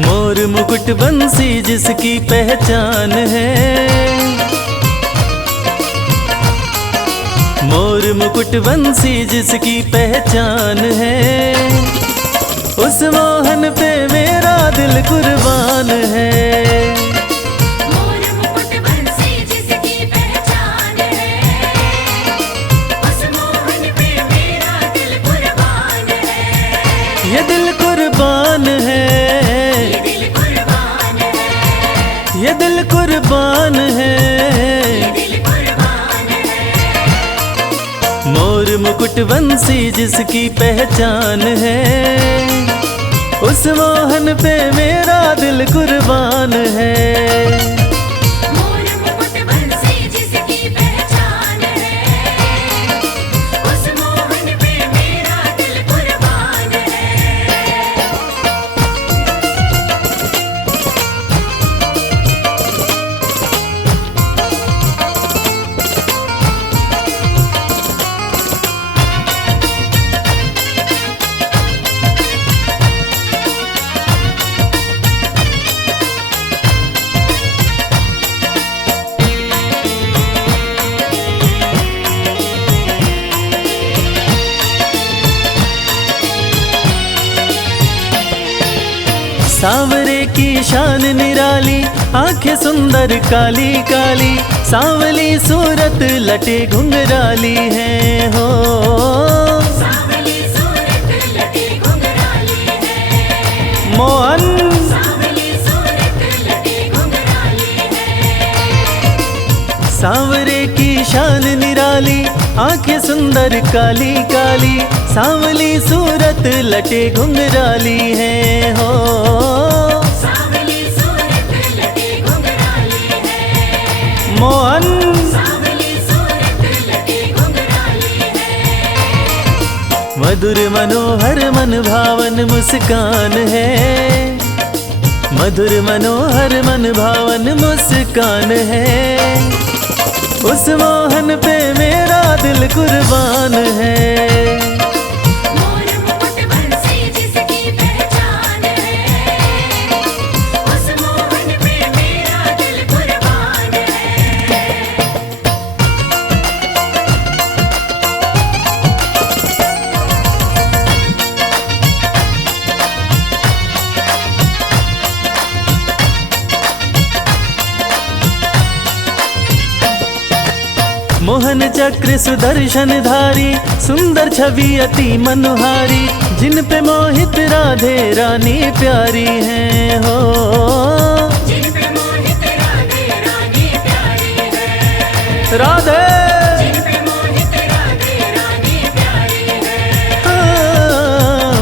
मोर मुकुट बंसी जिसकी पहचान है, मोर मुकुट बंसी जिसकी पहचान है, उस मोहन पे मेरा दिल कुर्बान है। मोर मुकुट बंसी जिसकी पहचान है, उस मोहन पे मेरा दिल कुर्बान है। ये दिल कुर्बान है, ये दिल कुर्बान है, ये दिल कुर्बान है। ये दिल कुर्बान है। मोर मुकुट बंसी जिसकी पहचान है, उस मोहन पे मेरा दिल कुर्बान है। मोर मुकुट बंसी जिसकी पहचान है, उस मोहन पे मेरा दिल कुर्बान है। सांवरे की शान निराली, आंखें सुंदर काली काली, सांवली सूरत लटे घुंघराली है हो। सांवली सूरत लटे घुंघराली है, मोहन सांवली सूरत लटे घुंघराली है। सांवरे की शान निराली, आंखें सुंदर काली काली, सांवली सूरत लटे घुंघराली है हो। सांवली सूरत लटे घुंघराली है, मोहन सांवली सूरत लटे घुंघराली है। मधुर मनोहर मन भावन मुस्कान है, मधुर मनोहर मन भावन मुस्कान है, उस मोहन पे मेरा दिल कुर्बान है। मोर मुकुट बंसी जिसकी पहचान है, उस मोहन पे मेरा दिल कुर्बान है। मोहन चक्र सुदर्शन धारी, सुंदर छवि अति मनोहारी, जिन पे मोहित राधे रानी प्यारी है हो। जिन पे मोहित राधे रानी प्यारी है, राधे जिन पे मोहित राधे रानी प्यारी है।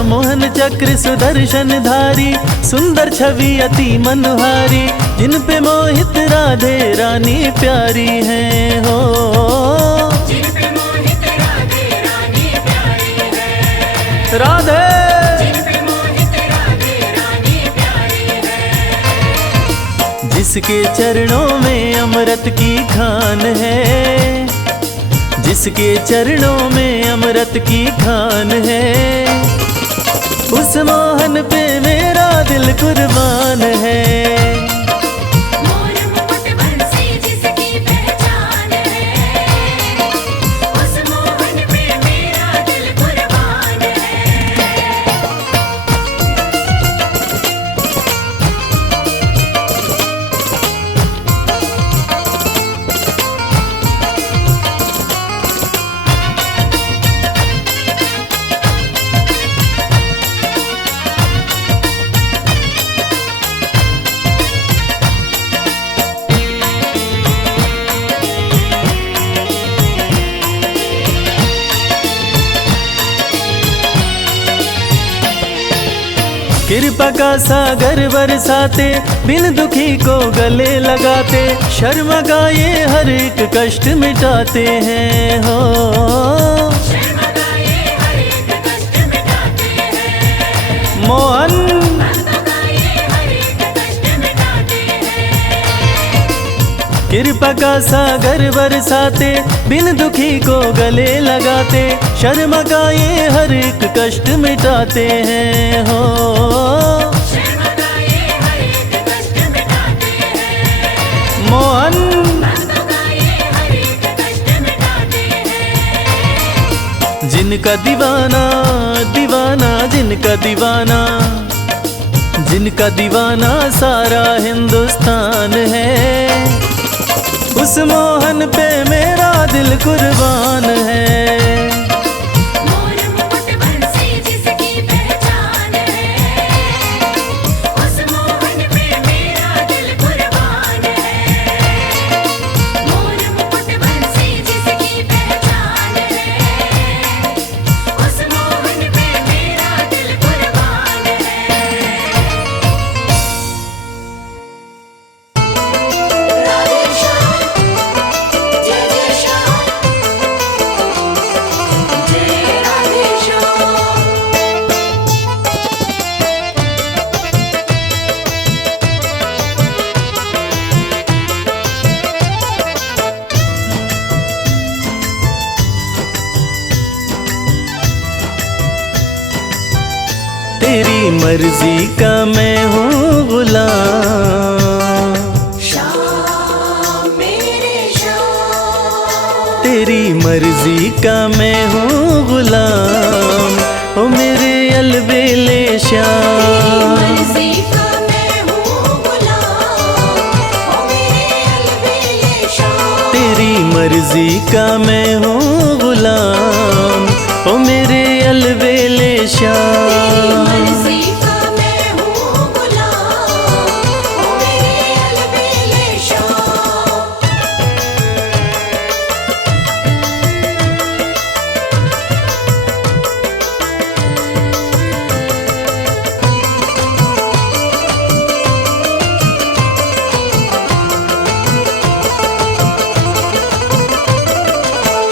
मोहन चक्र सुदर्शन धारी, सुंदर छवि अति मनोहारी, जिन पे मोहित राधे रानी प्यारी है हो। जिन पे मोहित राधे रानी प्यारी है, राधे जिन पे मोहित राधे रानी प्यारी है। जिसके चरणों में अमृत की खान है, जिसके चरणों में अमृत की खान है, उस मोहन पे मेरा दिल कुर्बान है। मोर मुकुट बंसी जिसकी पहचान है, उस मोहन पे मेरा दिल कुर्बान है। कृपा का सागर बरसाते, बिन दुखी को गले लगाते, शर्मा का ये हर एक कष्ट मिटाते हैं हो। शर्मा का ये हर एक कष्ट मिटाते हैं, मोहन भक्तों का ये हर एक कष्ट मिटाते हैं। कृपा का सागर बरसाते, बिन दुखी को गले लगाते, शर्मा का ये हर एक कष्ट मिटाते हैं हो। शर्मा का ये जिनका दीवाना दीवाना, जिनका दीवाना, जिनका दीवाना सारा हिंदुस्तान है, उस मोहन पे मेरा दिल कुर्बान है। मोर मुकुट बंसी जिसकी पहचान है, उस मोहन पे मेरा दिल कुर्बान है। मोर मुकुट बंसी जिसकी पहचान है, उस मोहन पे मेरा दिल कुर्बान है। राधे श्याम जय जय श्याम, जय राधे श्याम। तेरी मर्जी का मैं हूँ गुलाम, श्याम मेरे श्याम, तेरी मर्जी का मैं हूँ गुलाम, ओ मेरे अलबेले श्याम। मर्जी का मैं हूँ गुलाम, ओ मेरे अलबेले श्याम। तेरी मर्जी का मैं हूँ गुलाम, ओ मेरे अलबेले श्याम। मर्जी का मैं हूँ गुलाम, ओ मेरे अलबेले श्याम।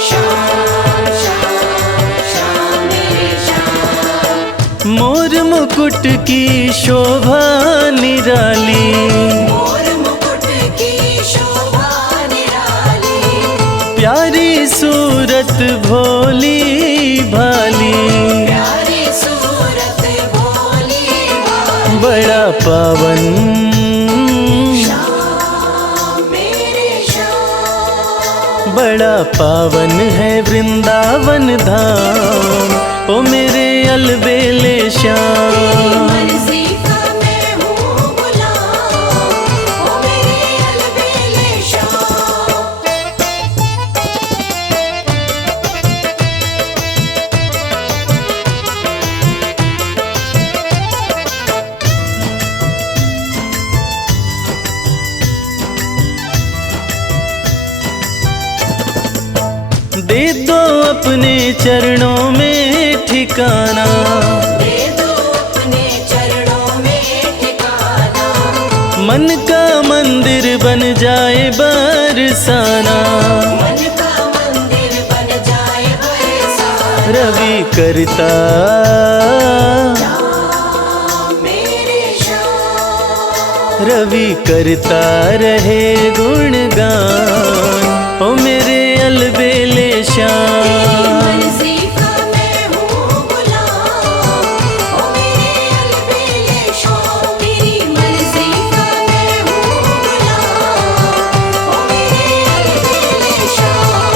श्याम श्याम श्याम मेरे श्याम। मोर मुकुट की शोभा निराली, मोर मुकुट की शोभा निराली, प्यारी सूरत भोली भाली, प्यारी सूरत भोली भाली। बड़ा पावन श्याम मेरे श्याम। बड़ा पावन है वृंदावन धाम, ओ मेरे अलबेले श्याम। मर्जी का मैं हूँ गुलाम, ओ मेरे अलबेले श्याम। दे दो अपने चरणों में ठिकाना, दे दो अपने चरणों में ठिकाना, मन का मंदिर बन जाए बरसाना। मन का मंदिर बन जाए बरसाना। रवि करता श्याम मेरे श्याम। रवि करता रहे गुणगान, ओ मेरे अलबेले श्याम। मर्जी का मैं हूँ गुलाम, ओ मेरे अलबेले श्याम। तेरी मर्जी का मैं हूँ गुलाम, ओ मेरे अलबेले श्याम।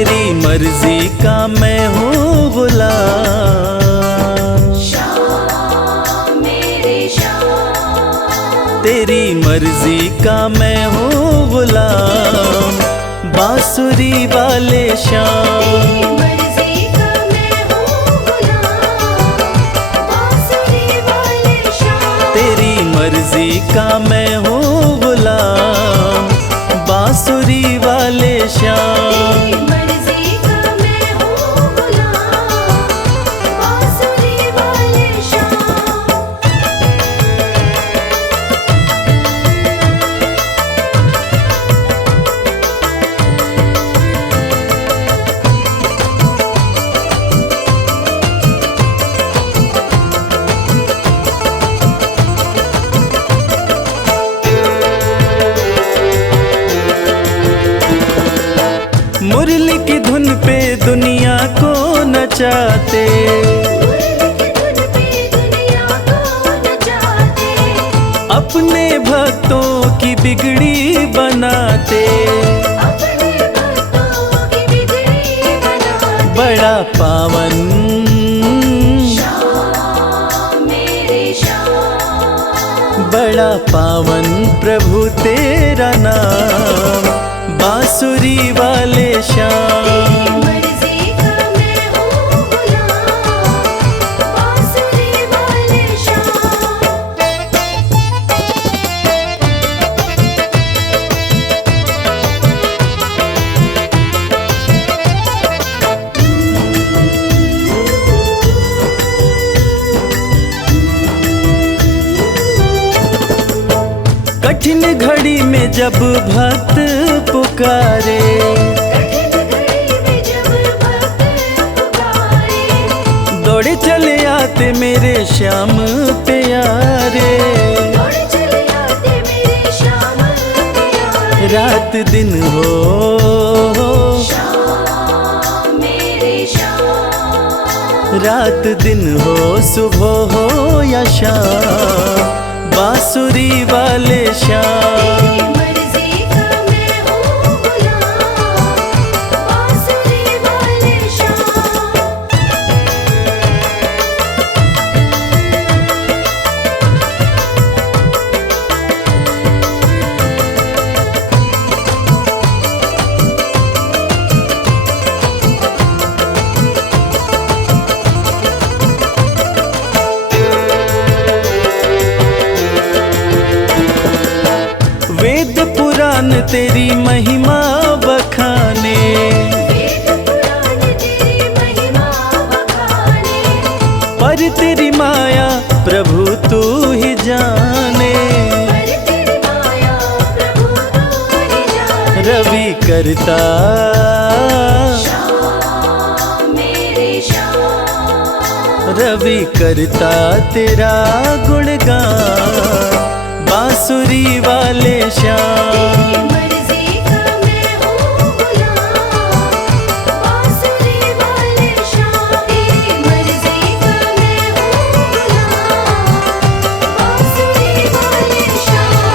तेरी मर्जी का मैं हूँ गुलाम, श्याम मेरे श्याम, तेरी मर्जी का मैं हूँ गुलाम, बांसुरी वाले श्याम। मर्जी का मैं हूँ गुलाम, बांसुरी वाले श्याम, तेरी मर्जी का मैं हूँ गुलाम, बांसुरी वाले श्याम। मर्जी का मैं हूँ गुलाम, बांसुरी वाले श्याम। मुरली की धुन पे दुनिया को नचाते, अपने भक्तों की बिगड़ी बनाते, बड़ा पावन बड़ा पावन प्रभु तेरा नाम, बांसुरी वाले श्याम। मर्जी का मैं हूँ गुलाम, बांसुरी वाले श्याम। कठिन घड़ी में जब भक्त पुकारे, कठिन घड़ी में जब भक्त पुकारे, दौड़े चले आते मेरे श्याम प्यारे। दौड़ चले आते मेरे श्याम प्यारे। रात दिन हो श्याम मेरे श्याम, रात दिन हो, सुबह हो या शाम, बांसुरी वाले श्याम। मर्जी का मैं हूँ गुलाम, बांसुरी वाले श्याम। वेद पुराण तेरी महिमा बखाने, वेद पुराण तेरी महिमा बखाने, पर तेरी माया प्रभु तू ही जाने। पर तेरी माया प्रभु तू ही जाने। रवि करता श्याम मेरे श्याम, रवि करता तेरा गुणगान, बांसुरी वाले श्याम। मर्जी का मैं हूँ गुलाम, बांसुरी वाले श्याम। मर्जी का मैं हूँ गुलाम, बांसुरी वाले श्याम।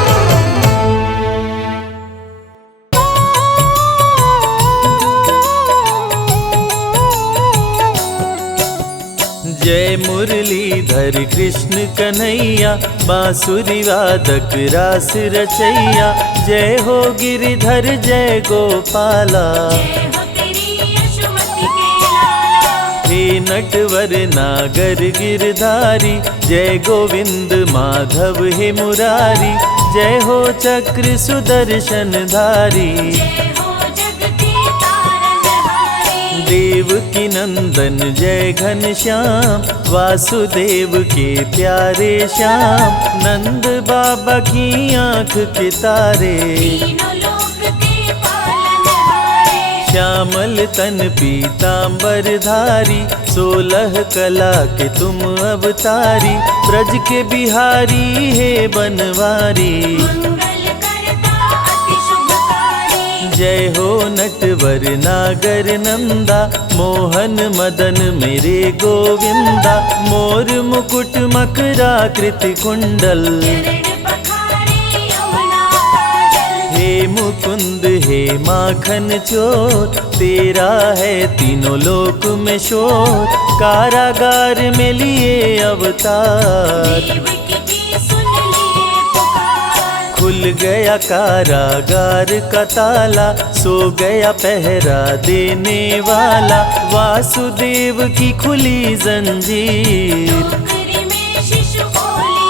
जय मुरलीधर कृष्ण कन्हैया, बांसुरी वादक रास रचैया। जय हो गिरिधर जय गोपाला, जय हो तेरी यशोमती के लाला। हे नटवर नागर गिरधारी, जय गोविंद माधव हे मुरारी। जय हो चक्र सुदर्शन धारी, जय हो जगती तारनहारी। देव की नंदन जय घनश्याम, वासुदेव के प्यारे श्याम। नंद बाबा की आँख के तारे, तीनों लोक के पालनहारे। श्यामल तन पीतांबर धारी, 16 कला के तुम अवतारी। ब्रज के बिहारी हे बनवारी, मंगल करता अति शुभकारी। जय हो नटवर नागर नंदा, मोहन मदन मेरे गोविंदा। मोर मुकुट मकराकृति कुंडल, चरण पखारे यमुना काजल। हे मुकुंद हे माखन चोर, तेरा है तीनों लोक में शोर, कारागार में लिए अवतार। देवकी की सुन लिए पुकार, खुल गया कारागार का ताला, सो गया पहरा देने वाला, वासुदेव की खुली जंजीर। टोकरी में शिशु को लिए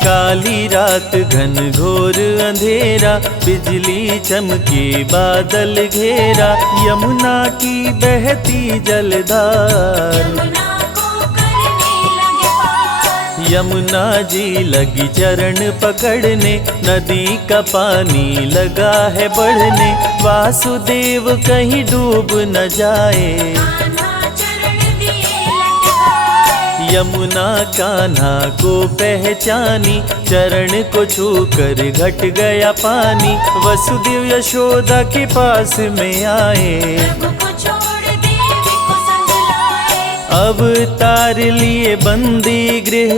काली रात घन घोर अंधेरा, बिजली चमके बादल घेरा, यमुना की बहती जलधार। यमुना को करने लगे पार, यमुना जी लगी चरण पकड़ने, नदी का पानी लगा है बढ़ने, वासुदेव कहीं डूब न जाए। कान्हा चरण दिए लटकाए, यमुना कान्हा को पहचानी, चरण को छूकर घट गया पानी, वसुदेव यशोदा के पास में आए। प्रभु को छोड़ देवी को संग लाए, अवतार लिए बंदी गृह,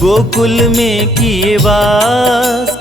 गोकुल में किए वास,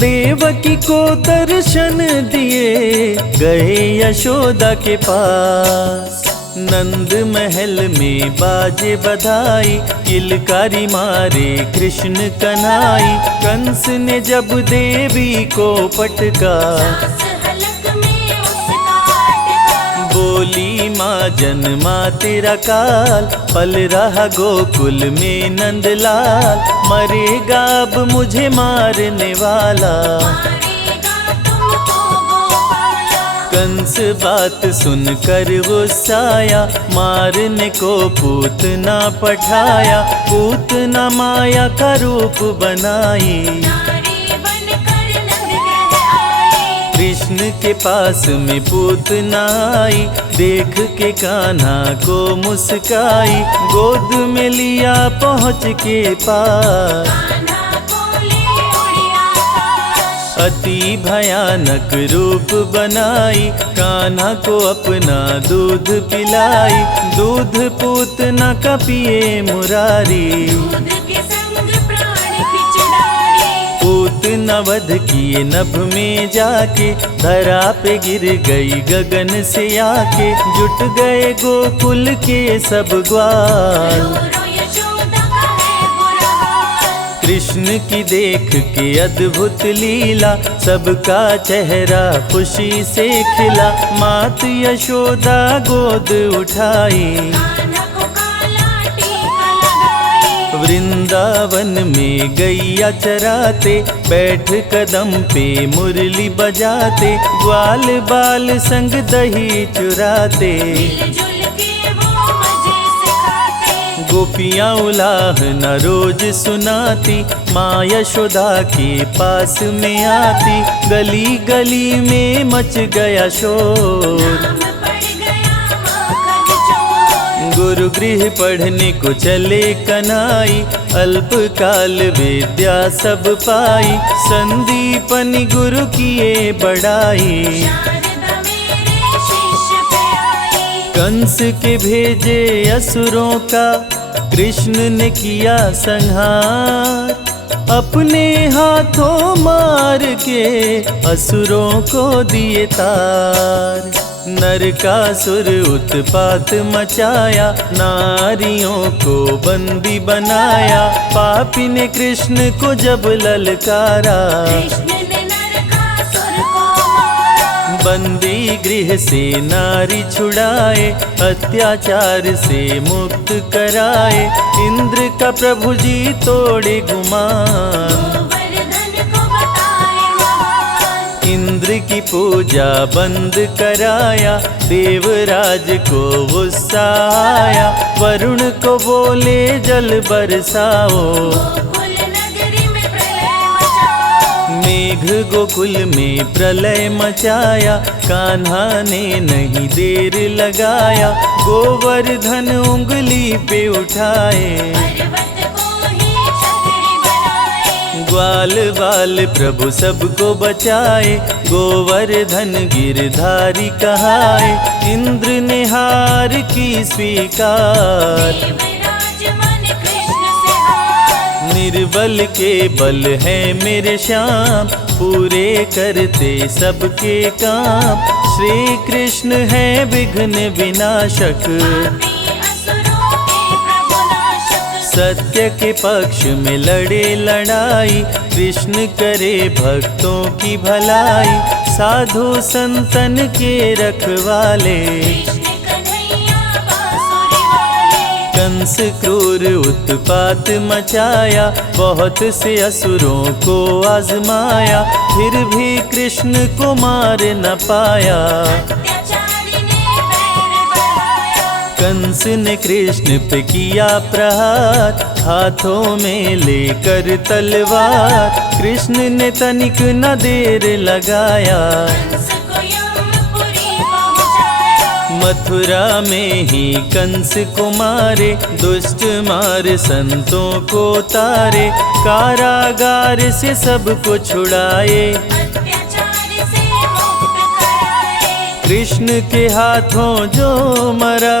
देवकी को दर्शन दिए, गए यशोदा के पास। नंद महल में बाजे बधाई, किलकारी मारे कृष्ण कन्हाई, कंस ने जब देवी को पटका, सास हलक में उसका अटका। बोली माँ जन्मा तेरा काल, पल रहा गोकुल में नंदलाल, मरेगा अब मुझे मारने वाला। मारेगा तुमको गोपाला, कंस बात सुनकर गुस्साया, मारने को पूतना पठाया, पूतना माया का रूप बनाई, नारी बनकर नंदग्रह आई। कृष्ण के पास में पूतना आई, देख के कान्हा को मुस्काई, गोद में लिया पहुँच के पास। कान्हा को ले उड़े आकाश, अति भयानक रूप बनाई, कान्हा को अपना दूध पिलाई, दूध पूतना का पिए मुरारी। दूध के संग प्राण खिंच डाले, पूतना वध किए नभ में जाके, धरा पे गिर गई गगन से आके, जुट गए गोकुल के सब ग्वाल। रो रो यशोदा का है बुरा हाल, कृष्ण की देख के अद्भुत लीला, सबका चेहरा खुशी से खिला, मात यशोदा गोद उठाई। कान्हा को काला टीका लगाई, वृंदावन में गैया चराते, बैठ कदम पे मुरली बजाते, ग्वाल बाल संग दही चुराते, मिलजुल के वो मजे से खाते। गोपियाँ उलाहना रोज सुनाती, माँ यशोदा के पास में आती, गली गली में मच गया शोर। नाम पड़ गया माखन चोर, गुरु गृह पढ़ने को चले कन्हाई, अल्पकाल विद्या सब पाई, संदीपनि गुरु किए बड़ाई। शारदा मेरे शिष्य पे आई, कंस के भेजे असुरों का, कृष्ण ने किया संहार, अपने हाथों मार के असुरों को दिए तार। नरकासुर उत्पात मचाया, नारियों को बंदी बनाया, पापी ने कृष्ण को जब ललकारा, कृष्ण ने नरकासुर को मारा। बंदी गृह से नारी छुड़ाए, अत्याचार से मुक्त कराए, इंद्र का प्रभु जी तोड़े गुमान। गोवर्धन को बताए महान, इंद्र की पूजा बंद कराया, देवराज को गुस्सा आया, वरुण को बोले जल बरसाओ, गोकुल नगरी में प्रलय मचाओ। मेघ गोकुल में प्रलय मचाया, कान्हा ने नहीं देर लगाया, गोवर्धन उंगली पे उठाए, पर्वत को ही छतरी बनाए। ग्वाल बाल प्रभु सबको बचाए, गोवर्धन गिरधारी कहाए, इंद्र ने हार की स्वीकार। देवराज मन कृष्ण से हार, निर्बल के बल है मेरे श्याम, पूरे करते सबके काम। श्री कृष्ण है विघ्न विनाशक, पापी असुरों के प्रभु नाशक। सत्य के पक्ष में लड़े लड़ाई, कृष्ण करे भक्तों की भलाई। साधु संतन के रखवाले, कृष्ण कन्हैया बांसुरी वाले। कंस क्रूर उत्पात मचाया, बहुत से असुरों को आजमाया। फिर भी कृष्ण को मार न पाया, अत्याचारी ने बैर बढ़ाया। कंस ने कृष्ण पे किया प्रहार, हाथों में लेकर तलवार। कृष्ण ने तनिक न देर लगाया, कंस को यमपुरी पहुंचाया। मथुरा में ही कंस को मारे, दुष्ट मार संतों को तारे। कारागार से सबको छुड़ाए, अत्याचारी से मुक्त कराए। कृष्ण के हाथों जो मरा,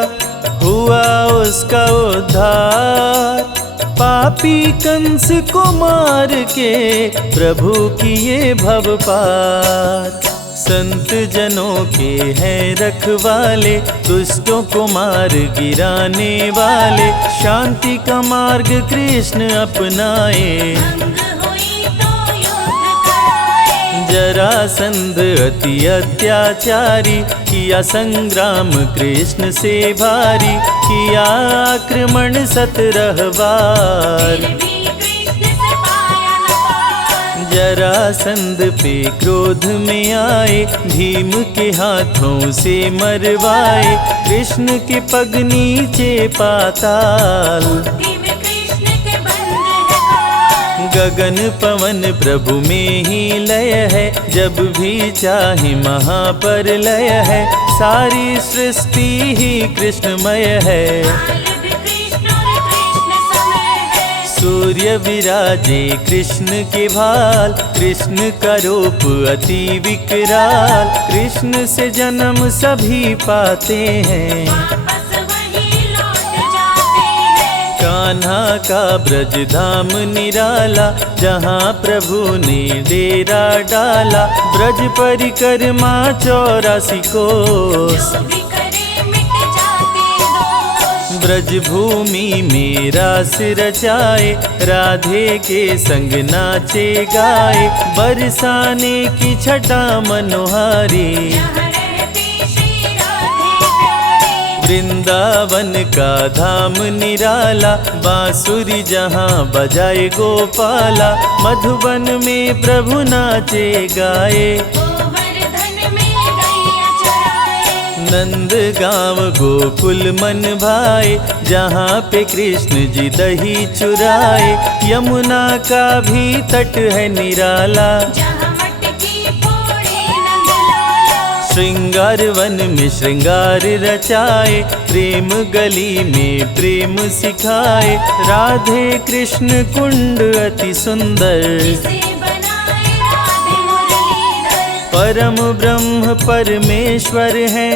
हुआ उसका उद्धार। पापी कंस को मार के प्रभु किए भव पार। संत जनों के हैं रखवाले, दुष्टों को मार गिराने वाले। शांति का मार्ग कृष्ण अपनाए, भंग हुई तो युद्ध कराए। जरासंध अति अत्याचारी, किया संग्राम कृष्ण से भारी। किया आक्रमण 17 बार, फिर भी कृष्ण से पाया न पार। जरासंध पे क्रोध में आए, भीम के हाथों से मरवाए। कृष्ण के पग नीचे पाताल, बुद्धि में कृष्ण के बंद है काल। गगन पवन प्रभु में ही लय है, जब भी चाहे महाप्रलय है। सारी सृष्टि ही कृष्णमय है, काल भी कृष्ण और कृष्ण समय है। सूर्य विराजे कृष्ण के भाल। कृष्ण का रूप अति विकराल, कृष्ण से जन्म सभी पाते हैं। वापस वही लौट जाते हैं। कान्हा का ब्रज धाम निराला, जहाँ प्रभु ने डेरा डाला। ब्रज परिक्रमा 84 कोस, जो भी करे मिट जाते दोष। ब्रज भूमि में रास रचाए, राधे के संग नाचे गाए। बरसाने की छटा मनोहारी, यहाँ रहती श्री राधे प्यारी। वृंदावन का धाम निराला। बांसुरी जहाँ बजाए गोपाला, मधुबन में प्रभु नाचे गाए। गोवर्धन में गैया चराए। नंद गाँव गोकुल मन भाए, जहाँ पे कृष्ण जी दही चुराए। यमुना का भी तट है निराला, जहाँ मटकी फोड़े नंदलाला। श्रृंगार वन में श्रृंगार रचाए, प्रेम गली में प्रेम सिखाए। राधे कृष्ण कुंड अति सुंदर, जिसे बनाए राधे मुरलीधर। परम ब्रह्म परमेश्वर है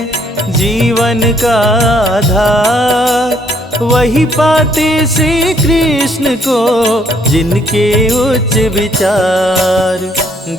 जीवन का आधार। वही पाते श्री कृष्ण को जिनके उच्च विचार।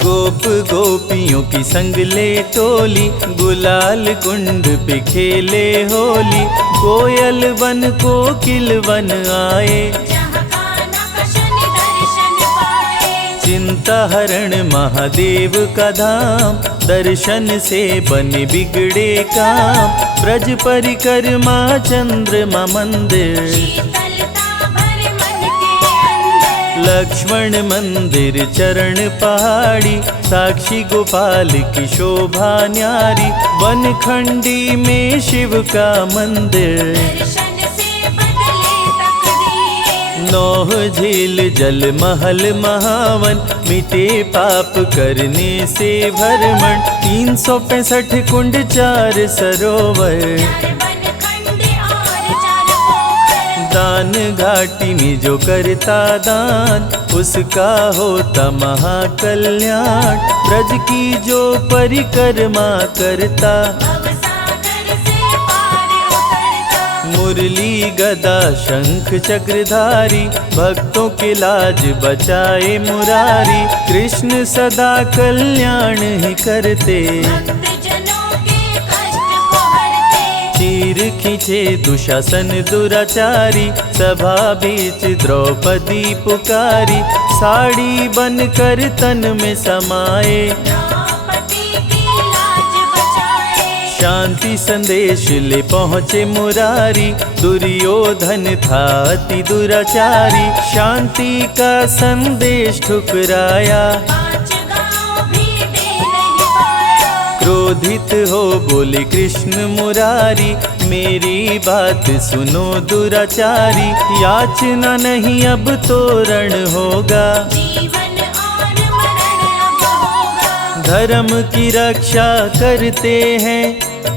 गोप गोपियों की संग ले टोली, गुलाल कुंड पे खेले होली। कोयल बन कोकिल बन आए, जहाँ कान्हा का शनि दर्शन पाए। चिंता हरण महादेव का धाम। दर्शन से बने बिगड़े काम। ब्रज परिक्रमा चंद्रमा मंदिर, शीतलता भर मन के अंदर। लक्ष्मण मंदिर चरण पहाड़ी। साक्षी गोपाल की शोभा न्यारी। वनखंडी में शिव का मंदिर। दर्शन से बदले तकदीर। नौह झील जल महल महावन। मिटे पाप करने से भरमण। 365 कुंड 4 सरोवर। चार वनखंड और 4 पोखर। दान घाटी में जो करता दान, उसका होता महाकल्याण। ब्रज की जो परिक्रमा करता, भवसागर से पार उतरता। मुरली गदा शंख चक्रधारी, भक्तों के लाज बचाए मुरारी। कृष्ण सदा कल्याण ही करते, भक्तजनों के कष्ट को हरते। चीर खींचे दुशासन दुराचारी, सभा बीच द्रौपदी पुकारी। साड़ी बनकर तन में समाए, द्रौपदी की लाज बचाए। शांति संदेश ले पहुँचे मुरारी। दुर्योधन था अति दुराचारी, शांति का संदेश ठुकराया। 5 गाँव भी दे नहीं पाया। क्रोधित हो बोले कृष्ण मुरारी, मेरी बात सुनो दुराचारी। याचना नहीं अब तो रण होगा, जीवन और मरण अब होगा। धर्म की रक्षा करते हैं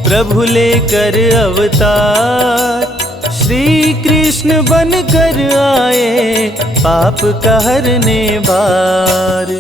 प्रभु लेकर अवतार। श्री कृष्ण बनकर आए पाप का हरने बार।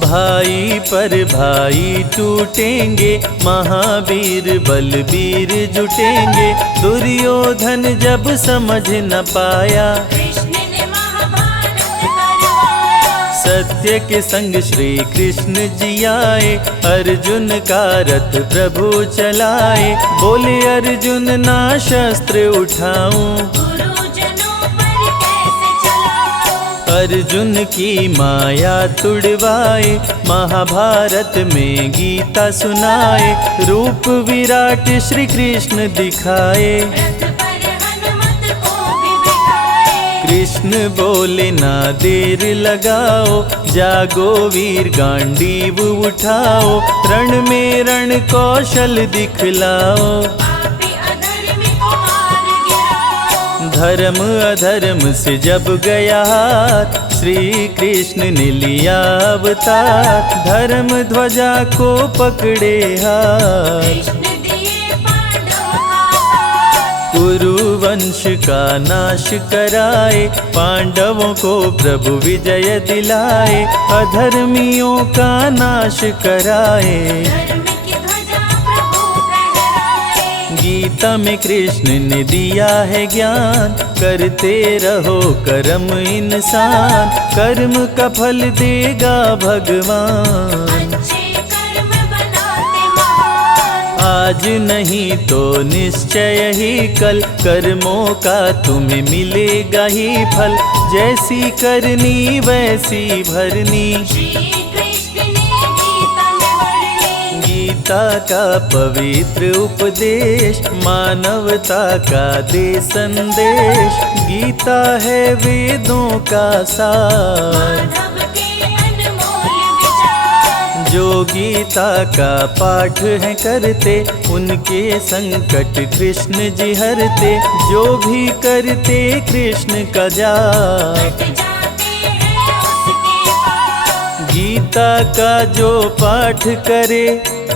भाई पर भाई टूटेंगे, महावीर बलबीर जुटेंगे। दुर्योधन जब समझ न पाया, कृष्ण ने महाभारत करवाया। सत्य के संग श्री कृष्ण जी आए। अर्जुन का रथ प्रभु चलाए, बोले अर्जुन ना शस्त्र उठाऊं। गुरुजनों पर कैसे चलाऊं। अर्जुन की माया तुड़वाए, महाभारत में गीता सुनाए। रूप विराट श्री कृष्ण दिखाए, रथ पर हनुमत को भी बिठाए। कृष्ण बोले ना देर लगाओ, जागो वीर गांडीव उठाओ। रण में रण कौशल दिखलाओ, पापी अधर्मी को मार गिराओ। धर्म अधर्म से जब गया हाथ, श्री कृष्ण ने लिया अवतार। धर्म ध्वजा को पकड़े हाथ, कृष्ण दिए पांडवों का साथ। कुरु वंश का नाश कराए, पांडवों को प्रभु विजय दिलाए। अधर्मियों का नाश कराए, धर्म की ध्वजा प्रभु फहराए। गीता में कृष्ण ने दिया है ज्ञान। करते रहो कर्म इंसान, कर्म का फल देगा भगवान। अच्छे कर्म बनाते महान। आज नहीं तो निश्चय ही कल, कर्मों का तुम्हें मिलेगा ही फल। जैसी करनी वैसी भरनी, श्री कृष्ण ने गीता में वर्णी। गीता का पवित्र उपदेश, मानवता का दे संदेश। गीता है वेदों का सार, माधव के अनमोल विचार। जो गीता का पाठ है करते, उनके संकट कृष्ण जी हरते। जो भी करते कृष्ण का जाप, कट जाते हैं उसके पाप। गीता का जो पाठ करे,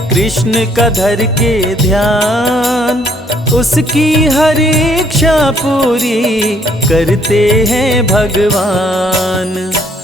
कृष्ण का धर के ध्यान। उसकी हर इच्छा पूरी करते हैं भगवान।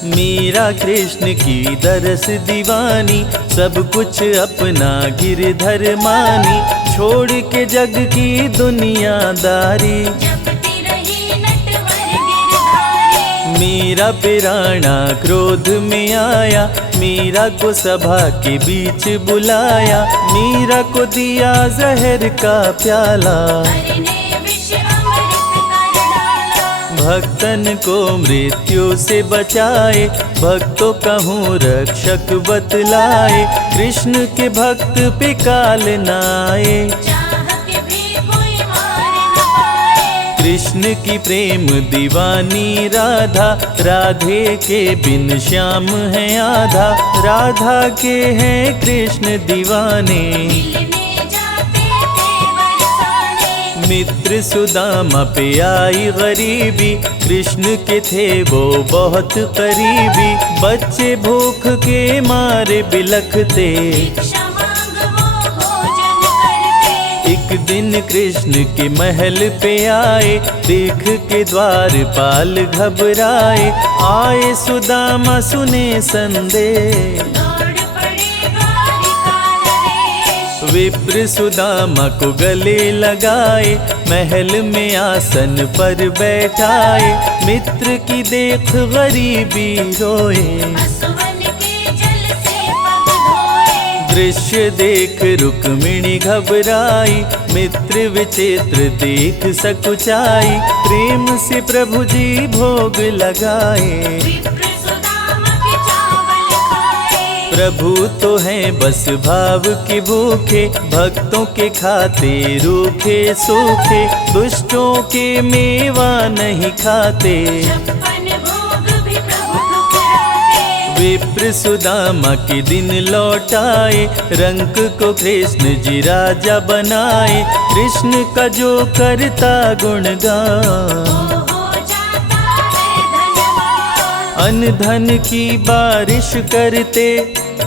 मीरा कृष्ण की दरस दीवानी, सब कुछ अपना गिरधर मानी। छोड़ के जग की दुनियादारी, जपती रही नटवर गिरधारी। मीरा पिराना क्रोध में आया, मीरा को सभा के बीच बुलाया। मीरा को दिया जहर का प्याला, हरि ने विष अमृत कर डाला। भक्तन को मृत्यु से बचाए। भक्तों का हूँ रक्षक बतलाए, कृष्ण के भक्त पे काल न आए। चाह के भी कोई मार न पाए। कृष्ण की प्रेम दीवानी राधा, राधे के बिन श्याम है आधा। राधा के हैं कृष्ण दीवाने, मिलने जाते थे बरसाने। मित्र सुदामा पे आई गरीबी, कृष्ण के थे वो बहुत करीबी। बच्चे भूख के मारे बिलखते, भिक्षा मांग वो भोजन करते। एक दिन कृष्ण के महल पे आए, देख के द्वारपाल घबराए। आए सुदामा सुने संदेश, दौड़ पड़े द्वारिका नरेश। विप्र सुदामा को गले लगाए। महल में आसन पर बैठाए, मित्र की देख गरीबी रोए। असुवन के जल से पग धोए, दृश्य देख रुक्मिणी घबराई, मित्र विचित्र देख सकुचाई, प्रेम से प्रभु जी भोग लगाए। विप्र सुदामा के चावल खाए, प्रभु तो हैं बस भाव के भूखे, भक्तों के खाते रूखे सूखे, दुष्टों के मेवा नहीं खाते। छप्पन भोग भी प्रभु ठुकराए, विप्र सुदामा के दिन लौटाए, रंक को कृष्ण जी राजा बनाए, कृष्ण का जो करता गुणगान। हो जाता है धनवान। अन्न धन की बारिश करते,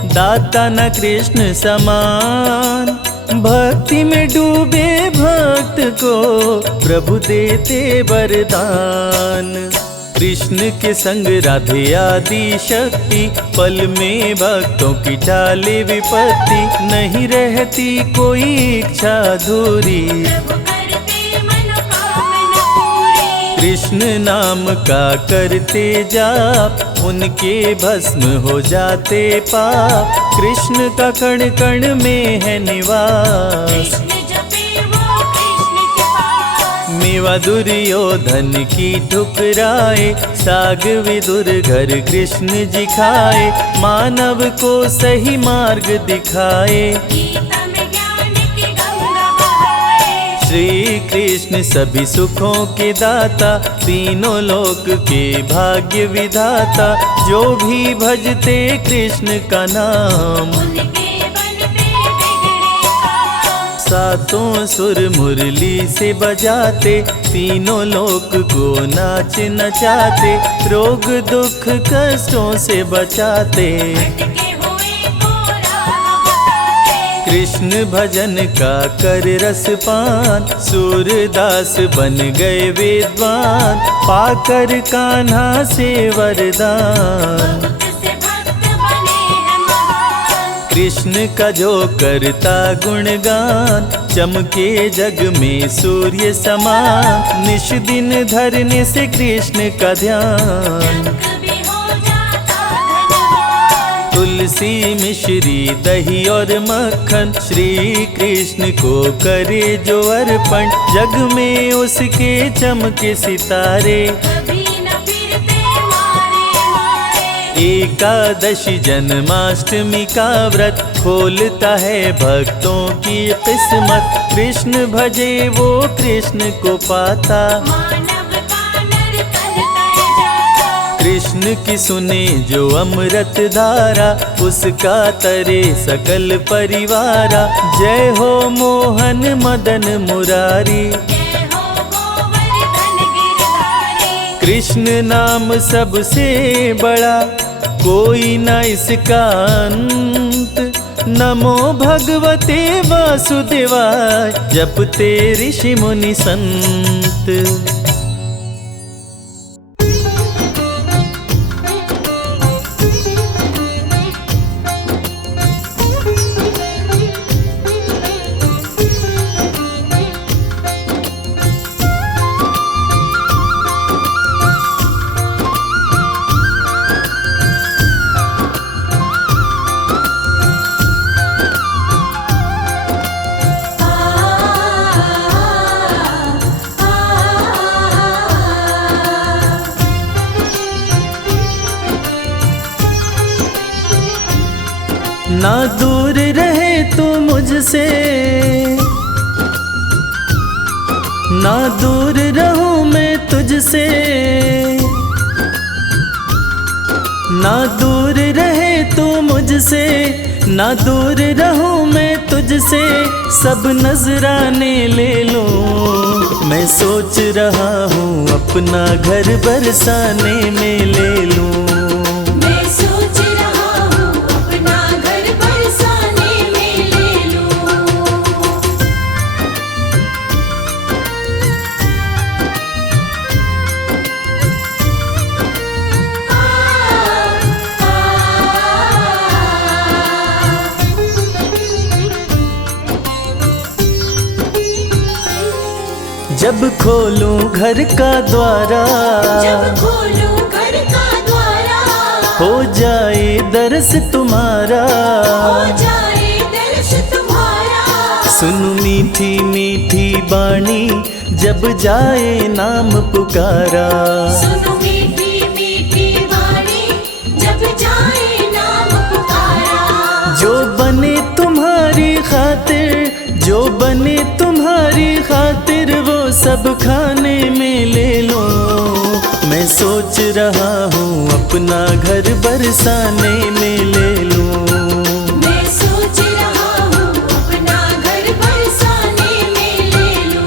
दाता न कृष्ण समान, भक्ति में डूबे भक्त को प्रभु देते वरदान। कृष्ण के संग राधे आदि शक्ति, पल में भक्तों की टाले विपत्ति, नहीं रहती कोई इच्छा अधूरी। प्रभु करते मनोकामना पूरी, कृष्ण नाम का करते जाप, उनके भस्म हो जाते पाप, कृष्ण का कण कण में है निवास। कृष्ण जपे वो कृष्ण के पास, मेवा दुर्योधन की ठुकराए, साग विदुर घर कृष्ण जी खाए, मानव को सही मार्ग दिखाए। गीता में ज्ञान की गंगा बहाए, श्री कृष्ण सभी सुखों के दाता, तीनों लोक के भाग्य विधाता, जो भी भजते कृष्ण का नाम, उनके बनते बिगड़े काम। सातों सुर मुरली से बजाते, तीनों लोक को नाच नचाते, रोग दुख कष्टों से बचाते। भटके हुए को राह बताते, कृष्ण भजन का कर रस पान, सूरदास बन गए विद्वान, पाकर कान्हा से वरदान। बहुत से भक्त बने हैं महान, कृष्ण का जो करता गुणगान, चमके जग में सूर्य समान, निश दिन धरने से कृष्ण का ध्यान। जग भी हो जाता धनवान। तुलसी मिश्री दही और मक्खन, श्री कृष्ण को करे जो अर्पण, जग में उसके चमके सितारे। कभी न फिरते मारे मारे, एकादशी जन्माष्टमी का व्रत, खोलता है भक्तों की किस्मत, कृष्ण भजे वो कृष्ण को पाता। मानव का नर तन तर जाता, कृष्ण की सुने जो अमृत धारा, उसका तरे सकल परिवारा। जय हो मोहन मदन मुरारी, जय हो गोवर्धन गिरधारी। कृष्ण नाम सबसे बड़ा, कोई न इसका अंत। नमो भगवते वासुदेवाय, जपते ऋषि मुनि संत। ना दूर रहे तू मुझसे, ना दूर रहूं मैं तुझसे, ना दूर रहे तू मुझसे, ना दूर रहूं मैं तुझसे। सब नजराने ले लो, मैं सोच रहा हूँ अपना घर बरसाने में ले लूं। मैं सोच रहा हूँ अपना घर बरसाने में ले लूं। जब खोलूं घर का द्वारा, जब खोलूं घर का द्वारा, हो जाए दर्श तुम्हारा, हो जाए दर्श तुम्हारा। सुन मीठी मीठी बाणी जब जाए नाम पुकारा, सुनो मीठी मीठी वाणी जब जाए नाम पुकारा। जो बने तुम्हारी खातिर, जो बने तुम्हारी खातिर वो सब खाने में ले लो। मैं सोच रहा हूँ अपना घर बरसाने में ले लूं। मैं सोच रहा हूँ अपना घर बरसाने में ले लूं।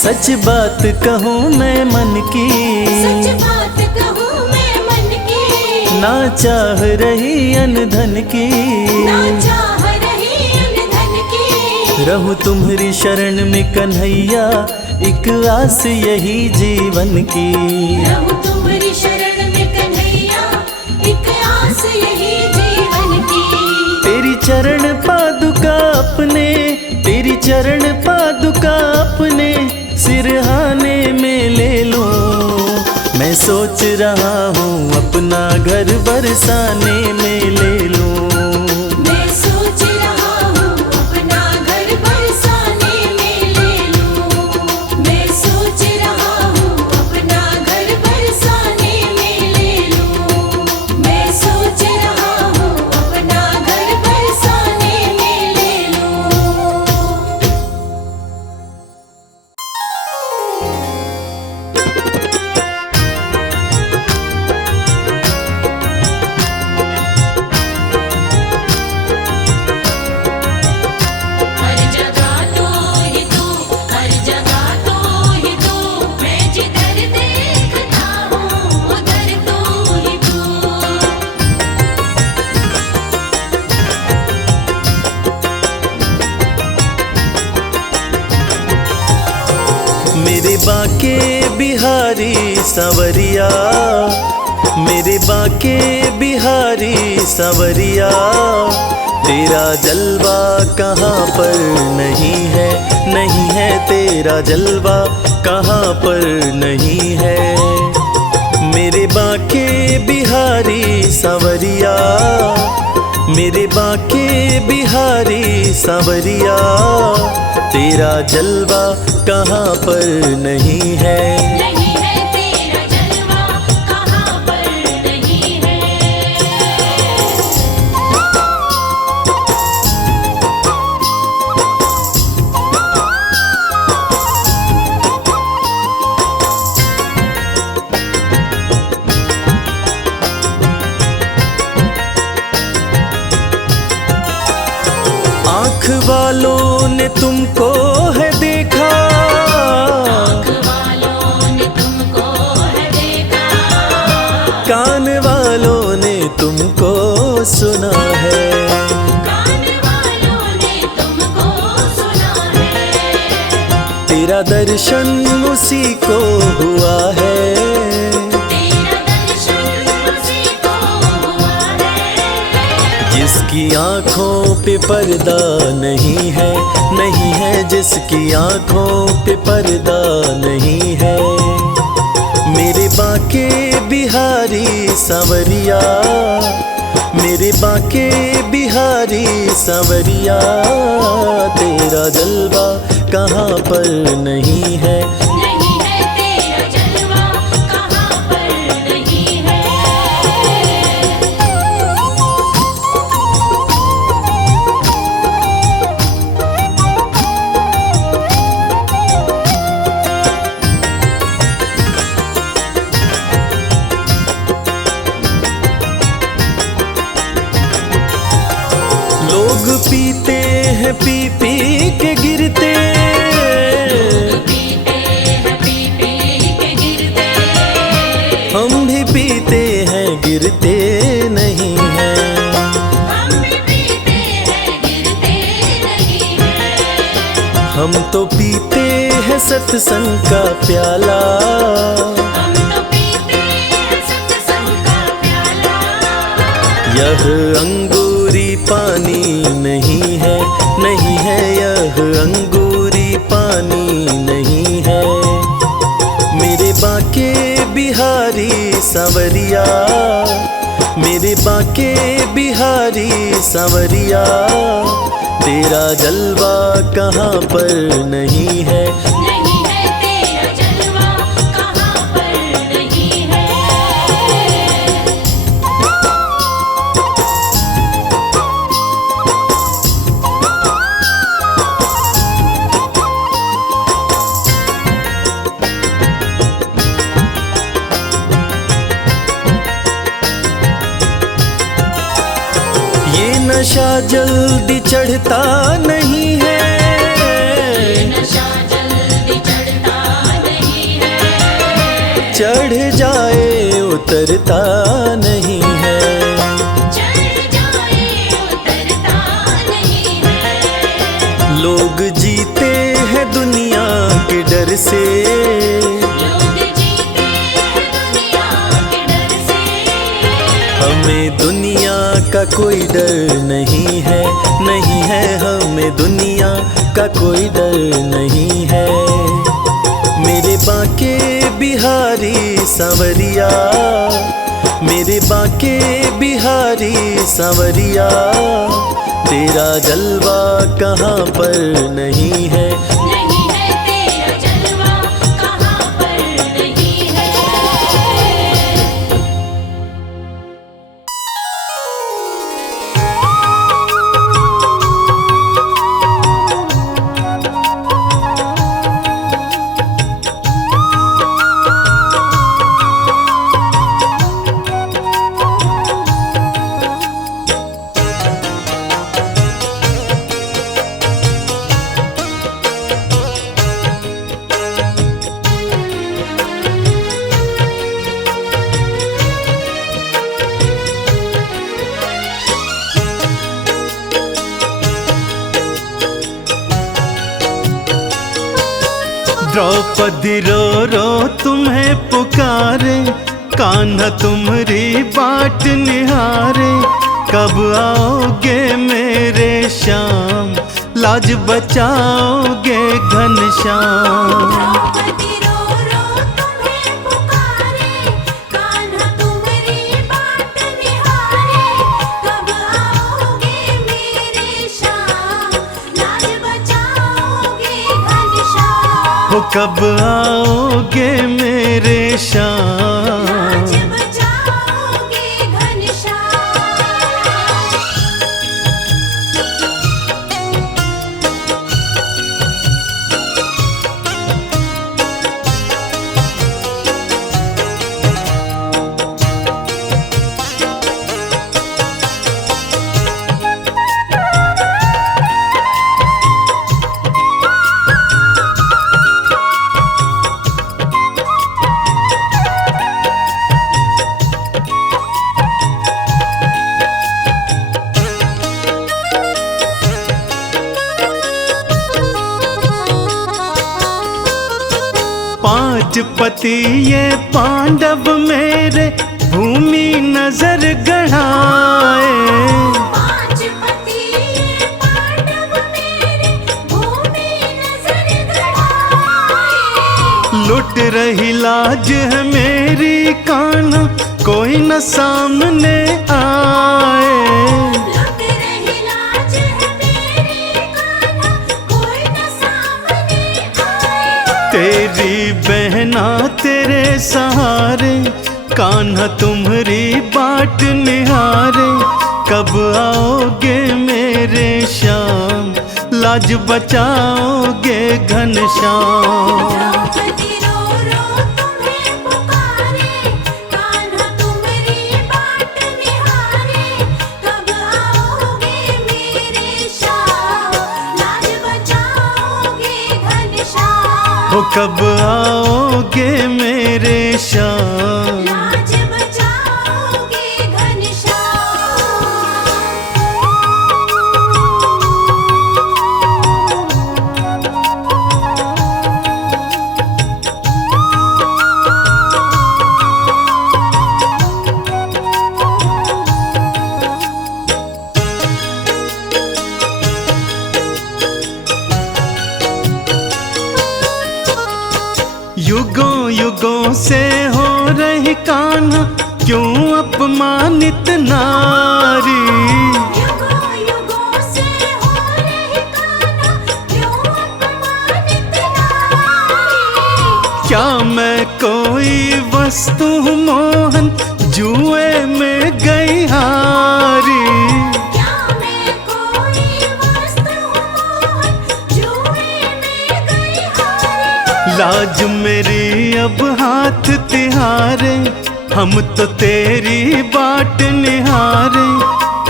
सच बात कहूँ मैं मन की, सच बात कहूँ मैं मन की, ना चाह रही अनधन की, ना चाह रही अनधन की। रहूं तुम्हारी शरण में कन्हैया, एक आस यही जीवन की। रहूं तुम्हारी शरण में कन्हैया, एक आस यही जीवन की। तेरी चरण पादुका अपने, तेरी चरण पादुका अपने सिरहाने में ले लूं। मैं सोच रहा हूँ अपना घर बरसाने में ले लूं। मैं सोच रहा हूँ अपना घर बरसाने में ले लूं। मैं सोच रहा हूँ अपना घर बरसाने में ले लूं। मैं सोच रहा हूँ अपना घर बरसाने में ले लूं। हर जगह तो ही तू, हर जगह तो ही तू, मैं जिधर देखता हूँ उधर तो ही तू। मेरे बाके बिहारी सांवरिया, मेरे बाके बिहारी सांवरिया, तेरा जलवा कहाँ पर नहीं है, नहीं है तेरा जलवा कहाँ पर नहीं है। मेरे बाके बिहारी सांवरिया, मेरे बाके बिहारी सांवरिया, तेरा जलवा कहाँ पर नहीं है। नहीं है तेरा जलवा कहाँ पर नहीं है। आँख वालों ने तुमको है देखा, आँख वालों ने तुमको है देखा, कान वालों ने तुमको सुना है। कान वालों ने तुमको सुना है। तेरा दर्शन उसी को हुआ है, तेरा दर्शन उसी को हुआ है। जिसकी आँखों पे पर्दा नहीं है, नहीं है जिसकी आँखों पे पर्दा नहीं है। मेरे बाके बिहारी सांवरिया, मेरे बाके बिहारी सांवरिया, तेरा जलवा कहाँ पर नहीं है। नहीं है तेरा जलवा कहाँ पर नहीं है। लोग पीते हैं पी पी के गिरते, पीते हैं पी पी के गिरते, हम भी पीते हैं गिरते नहीं हैं। हम भी पीते हैं गिरते नहीं हैं। हम तो पीते हैं सत्संग का प्याला, हम तो पीते हैं सत्संग का प्याला। यह अंगूरी पानी नहीं है, नहीं है यह अंगूरी पानी नहीं है। मेरे बाके बिहारी सांवरिया, मेरे बाके बिहारी सांवरिया, तेरा जलवा कहाँ पर नहीं है। नहीं है तेरा जलवा कहाँ पर नहीं है। ये नशा जल्दी चढ़ता नहीं है, नशा जल्दी चढ़ता नहीं है। चढ़ जाए उतरता नहीं है। चढ़ जाए उतरता नहीं है। लोग जीते हैं दुनिया के डर से, लोग जीते हैं दुनिया के डर से। हमें दुनिया का कोई डर नहीं है, नहीं है हमें दुनिया का कोई डर नहीं है। मेरे बाके बिहारी सांवरिया, मेरे बाके बिहारी सांवरिया, तेरा जलवा कहाँ पर नहीं है। नहीं है तेरा जलवा कहाँ पर नहीं है। द्रौपदी रो रो तुम्हें पुकारे, कान्हा तुम्हारी बाट निहारे। कब आओगे मेरे श्याम, लाज बचाओगे घनश्याम। द्रौपदी रो रो तुम्हें पुकारे, कान्हा तुम्हारी बाट निहारे। कब आओगे मेरे श्याम, लाज बचाओगे घनश्याम। हो कब आओगे मेरे श्याम, लाज बचाओगे घनश्याम। पांच पति ये पांडव मेरे, भूमि नजर गढ़ाए। पांच पति ये पांडव मेरे, भूमि नजर गड़ाए। लुट रही लाज है मेरी कान्हा, कोई न सामने आए। लुट रही लाज है मेरी कान्हा, कोई न सामने आए। तेरी बहना तेरे सहारे, कान्हा तुम्हारी बाट निहारे। कब आओगे मेरे श्याम, लाज बचाओगे घनश्याम। द्रौपदी रो रो तुम्हें पुकारे, कान्हा तुम्हारी बाट निहारे। कब आओगे मेरे कब आओगे मेरे श्याम। लाज बचाओगे युगों युगों से हो रही कान्हा क्यों अपमानित नारी। युगों युगों से हो रही कान्हा क्यों अपमानित नारी। क्या मैं कोई वस्तु हूँ मोहन जुए में गई हारी। क्या मैं कोई वस्तु हूँ जुए में गई हारी। लाज मेरी अब हाथ तिहारे हम तो तेरी बाट निहारे।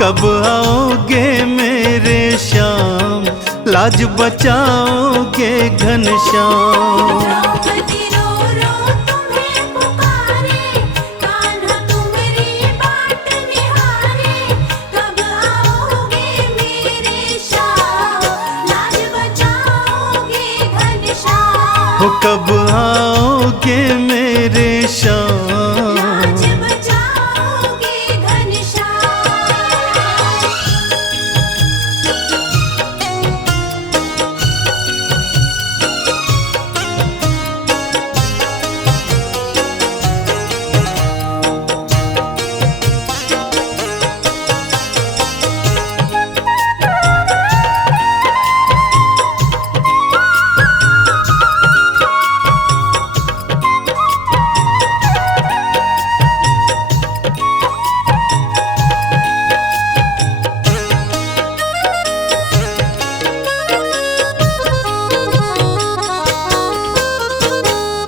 कब आओगे मेरे श्याम लाज बचाओगे घनश्याम। द्रौपदी रो रो तुम्हें पुकारे कान्हा तुम्हारी बाट निहारे। कब आओगे मेरे श्याम लाज बचाओगे घनश्याम। हो कब आओगे मेरे श्याम। लाज बचाओगे घनश्याम।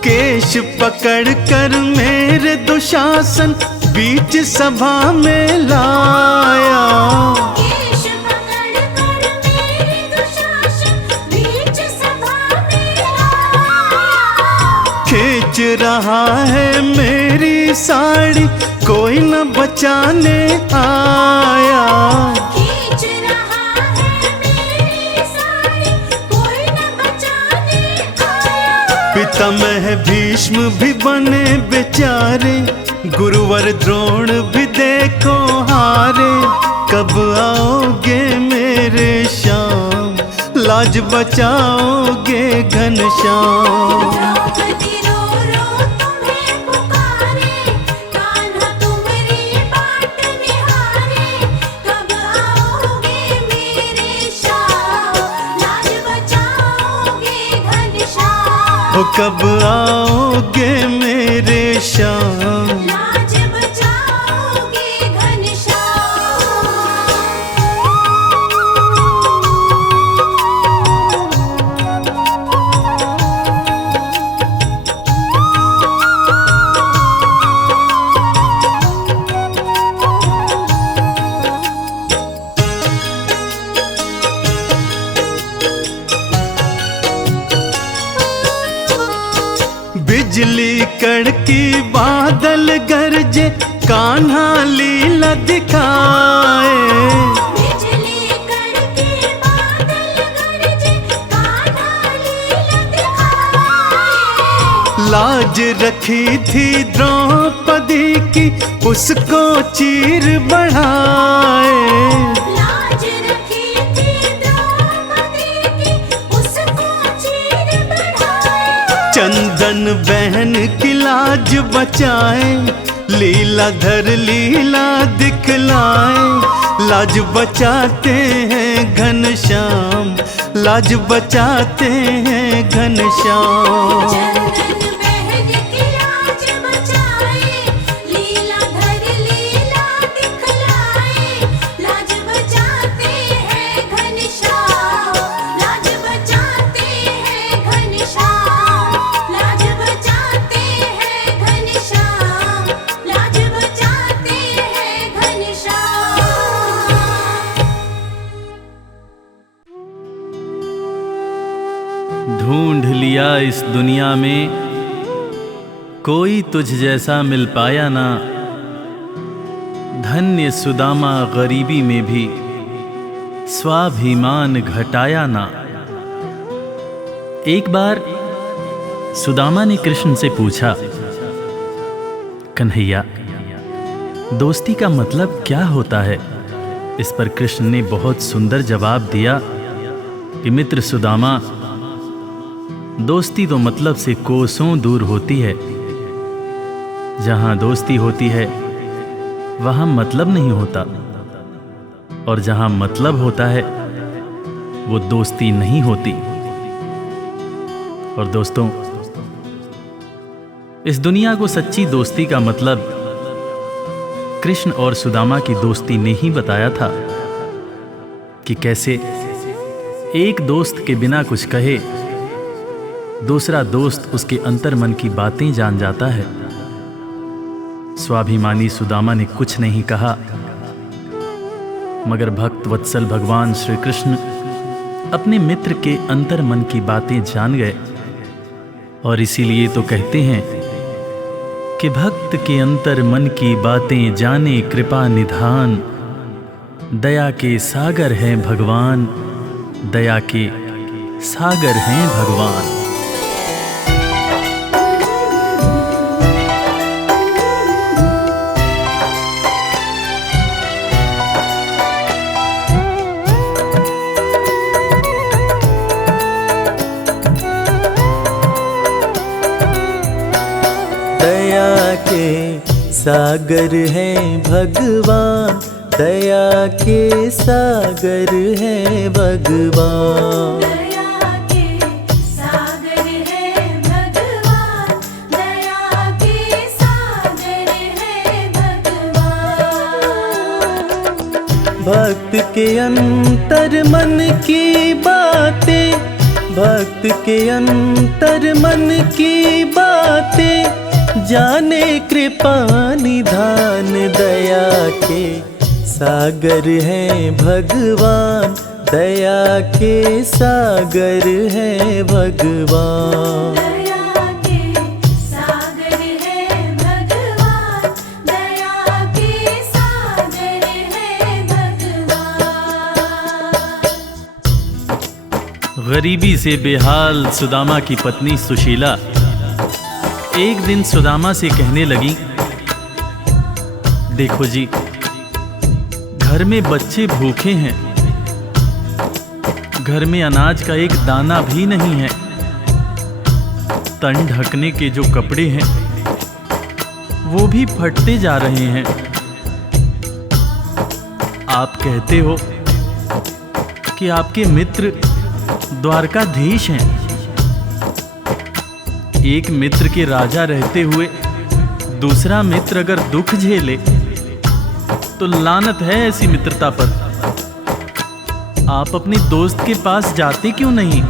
केश पकड़ कर मेरे दुशासन बीच सभा में लाया। केश पकड़ कर मेरे दुशासन बीच सभा में लाया। खींच रहा है मेरी साड़ी कोई न बचाने आया। खींच रहा है मेरी साड़ी कोई न बचाने आया। पितामह भीष्म भी बने बेचारे गुरुवर द्रोण भी देखो हारे। कब आओगे मेरे श्याम लाज बचाओगे घनश्याम। द्रौपदी रो रो तुम्हें पुकारे कान्हा तुम्हारी बाट निहारे। कब आओगे मेरे श्याम लाज बचाओगे घनश्याम। हो कब आओगे मेरे श्याम। लाज बचाओगे बिजली कड़की बादल गरजे कान्हा लीला दिखाए। बिजली कड़के बादल गरजे कान्हा लीला दिखाए। लाज रखी थी द्रौपदी की उसको चीर बढ़ाए। लाज रखी थी द्रौपदी की उसको चीर बढ़ाए। चंदन बहन की लाज बचाए लीलाधर लीला दिखलाए। लाज बचाते हैं घनश्याम लाज बचाते हैं घनश्याम। चंदन बहन की लाज बचाए लीलाधर लीला दिखलाए। लाज बचाते हैं घनश्याम लाज बचाते हैं घनश्याम। लाज बचाते हैं घनश्याम लाज बचाते हैं घनश्याम। ढूंढ लिया इस दुनिया में, कोई तुझ जैसा मिल पाया ना। धन्य सुदामा गरीबी में भी स्वाभिमान घटाया ना। एक बार सुदामा ने कृष्ण से पूछा, कन्हैया, दोस्ती का मतलब क्या होता है? इस पर कृष्ण ने बहुत सुंदर जवाब दिया कि मित्र सुदामा, दोस्ती तो मतलब से कोसों दूर होती है। जहां दोस्ती होती है वहां मतलब नहीं होता, और जहां मतलब होता है वो दोस्ती नहीं होती। और दोस्तों, इस दुनिया को सच्ची दोस्ती का मतलब कृष्ण और सुदामा की दोस्ती ने ही बताया था कि कैसे एक दोस्त के बिना कुछ कहे दूसरा दोस्त उसके अंतर्मन की बातें जान जाता है। स्वाभिमानी सुदामा ने कुछ नहीं कहा, मगर भक्त वत्सल भगवान श्री कृष्ण अपने मित्र के अंतर्मन की बातें जान गए। और इसीलिए तो कहते हैं कि भक्त के अंतर मन की बातें जाने कृपा निधान। दया के सागर हैं भगवान, दया के सागर हैं भगवान। दया के सागर हैं भगवान, दया के सागर हैं भगवान। दया के सागर है भगवान, दया के सागर है भगवान। भक्त के अंतर मन की बातें, भक्त के अंतर मन की बातें जाने कृपा निधान। दया के सागर हैं भगवान, दया के सागर हैं भगवान। दया के सागर है भगवान, दया के सागर है भगवान। गरीबी से बेहाल सुदामा की पत्नी सुशीला एक दिन सुदामा से कहने लगी, देखो जी, घर में बच्चे भूखे हैं, घर में अनाज का एक दाना भी नहीं है, तन ढकने के जो कपड़े हैं वो भी फटते जा रहे हैं। आप कहते हो कि आपके मित्र द्वारकाधीश हैं। एक मित्र के राजा रहते हुए दूसरा मित्र अगर दुख झेले तो लानत है ऐसी मित्रता पर। आप अपने दोस्त के पास जाते क्यों नहीं?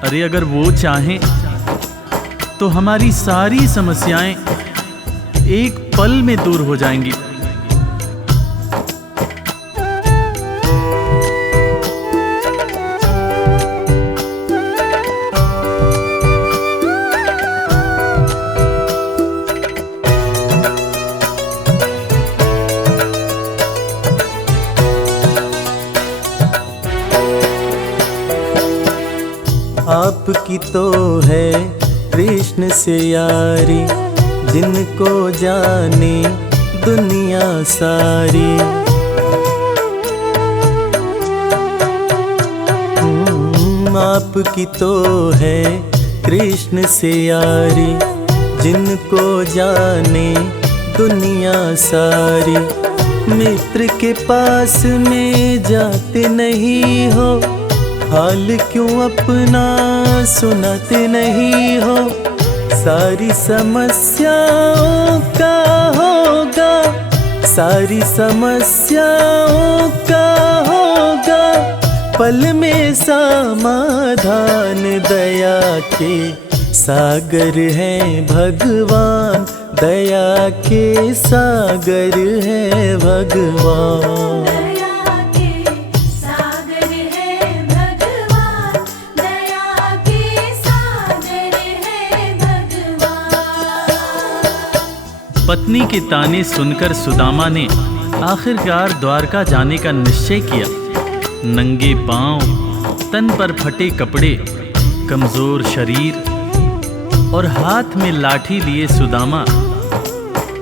अरे अगर वो चाहें तो हमारी सारी समस्याएं एक पल में दूर हो जाएंगी। आपकी तो है कृष्ण से यारी, जिनको जाने दुनिया सारी। आपकी तो है कृष्ण से यारी, जिनको जाने दुनिया सारी। मित्र के पास में जाते नहीं हो, हाल क्यों अपना सुनाते नहीं हो। सारी समस्याओं का होगा, सारी समस्याओं का होगा पल में समाधान। दया के सागर हैं भगवान, दया के सागर हैं भगवान। दया के सागर है भगवान, दया के सागर पत्नी के ताने सुनकर सुदामा ने आखिरकार द्वारका जाने का निश्चय किया। नंगे पांव, तन पर फटे कपड़े, कमजोर शरीर और हाथ में लाठी लिए सुदामा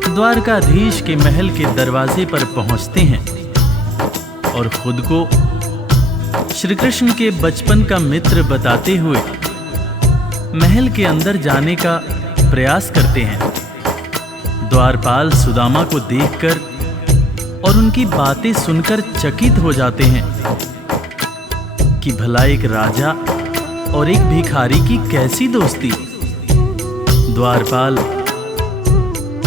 द्वारकाधीश के महल के दरवाजे पर पहुंचते हैं और खुद को श्री कृष्ण के बचपन का मित्र बताते हुए महल के अंदर जाने का प्रयास करते हैं। द्वारपाल सुदामा को देखकर और उनकी बातें सुनकर चकित हो जाते हैं कि भला एक राजा और एक भिखारी की कैसी दोस्ती। द्वारपाल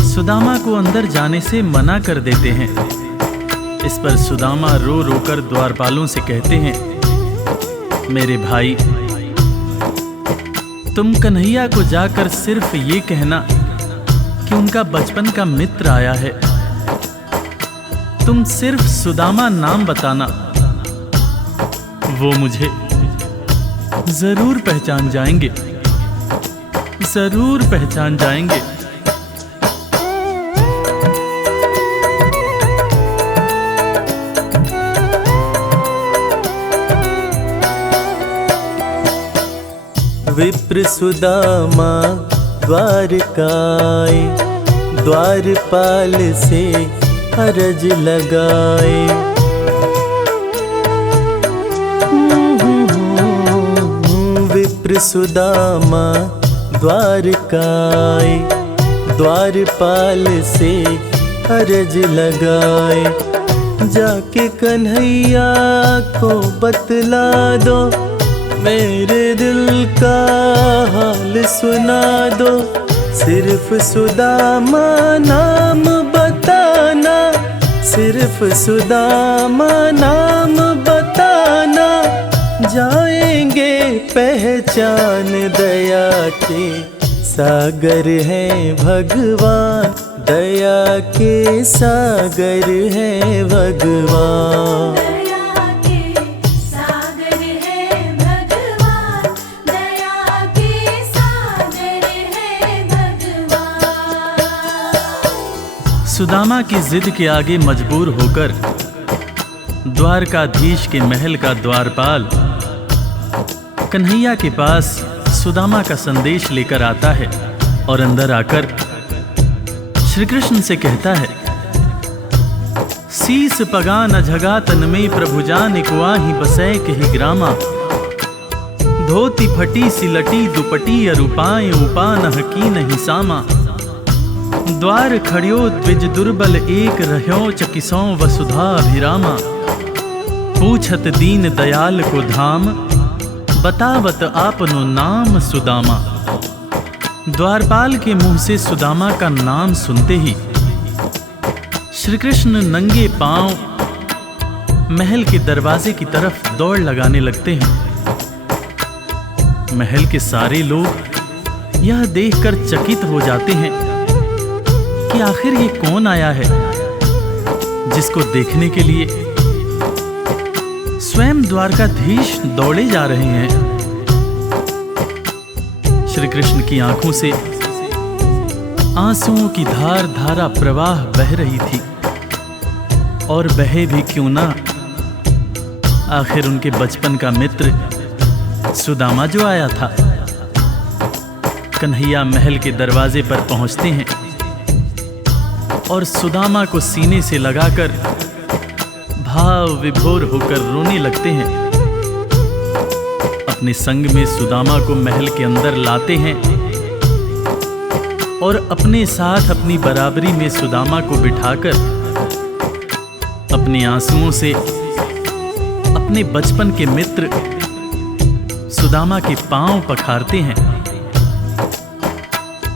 सुदामा को अंदर जाने से मना कर देते हैं। इस पर सुदामा रो रो कर द्वारपालों से कहते हैं, मेरे भाई, तुम कन्हैया को जाकर सिर्फ ये कहना कि उनका बचपन का मित्र आया है। तुम सिर्फ सुदामा नाम बताना, वो मुझे जरूर पहचान जाएंगे, जरूर पहचान जाएंगे। विप्र सुदामा द्वारकाए, द्वारपाल से अरज लगाए। विप्र सुदामा द्वारकाए, द्वारपाल से अरज लगाए। जाके कन्हैया को बतला दो, मेरे दिल का हाल सुना दो। सिर्फ सुदामा नाम बताना, सिर्फ सुदामा नाम बताना। जाएंगे पहचान, दया के सागर हैं भगवान, दया के सागर हैं भगवान। सुदामा की जिद के आगे मजबूर होकर द्वारकाधीश के महल का द्वारपाल कन्हैया के पास सुदामा का संदेश लेकर आता है और अंदर आकर श्री कृष्ण से कहता है, सीस पगा न झगा तन में प्रभु जान कुआही बसै कही ग्रामा। धोती फटी सिलटी दुपटी अरूपाए उपान हकी नहीं सामा। द्वार खड़ियो द्विज दुर्बल एक रह्यो चकिसों वसुधा अभिरामा। पूछत दीन दयाल को धाम, बतावत आपनो नाम सुदामा। द्वारपाल के मुंह से सुदामा का नाम सुनते ही श्री कृष्ण नंगे पांव महल के दरवाजे की तरफ दौड़ लगाने लगते हैं। महल के सारे लोग यह देखकर चकित हो जाते हैं कि आखिर ये कौन आया है जिसको देखने के लिए स्वयं द्वारकाधीश दौड़े जा रहे हैं। श्री कृष्ण की आंखों से आंसुओं की धार धारा प्रवाह बह रही थी, और बहे भी क्यों ना, आखिर उनके बचपन का मित्र सुदामा जो आया था। कन्हैया महल के दरवाजे पर पहुंचते हैं और सुदामा को सीने से लगाकर भाव विभोर होकर रोने लगते हैं। अपने संग में सुदामा को महल के अंदर लाते हैं और अपने साथ अपनी बराबरी में सुदामा को बिठाकर अपने आंसुओं से अपने बचपन के मित्र सुदामा के पांव पखारते हैं।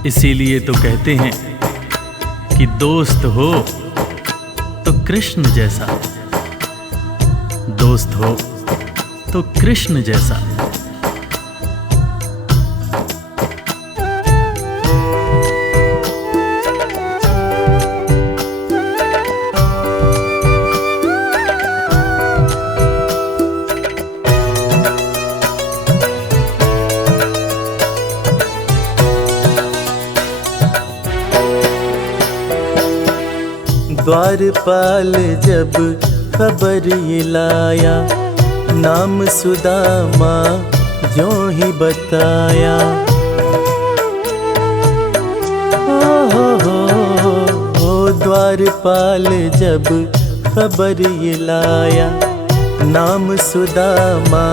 इसीलिए तो कहते हैं कि दोस्त हो तो कृष्ण जैसा, दोस्त हो तो कृष्ण जैसा। द्वारपाल जब खबर ये लाया, नाम सुदामा ज्यों ही बताया। ओ द्वारपाल जब खबर ये लाया, नाम सुदामा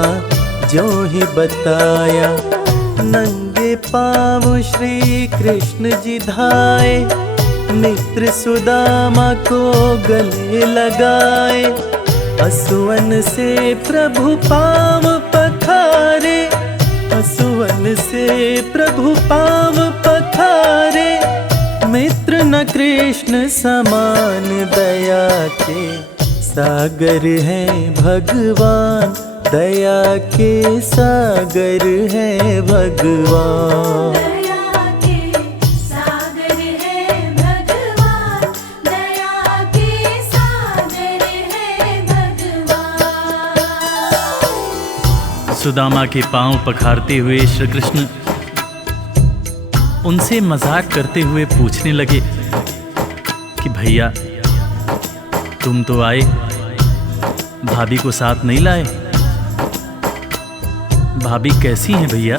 ज्यों ही बताया। नंगे पाँव श्री कृष्ण जी धाए, मित्र सुदामा को गले लगाए। असुवन से प्रभु पाँव पखारे, असुवन से प्रभु पाँव पखारे। मित्र न कृष्ण समान, दया के सागर हैं भगवान, दया के सागर हैं भगवान। दया के सागर है भगवान, दया के सागर है भगवान। सुदामा के पांव पखारते हुए श्री कृष्ण उनसे मजाक करते हुए पूछने लगे कि भैया तुम तो आए, भाभी को साथ नहीं लाए। भाभी कैसी हैं भैया?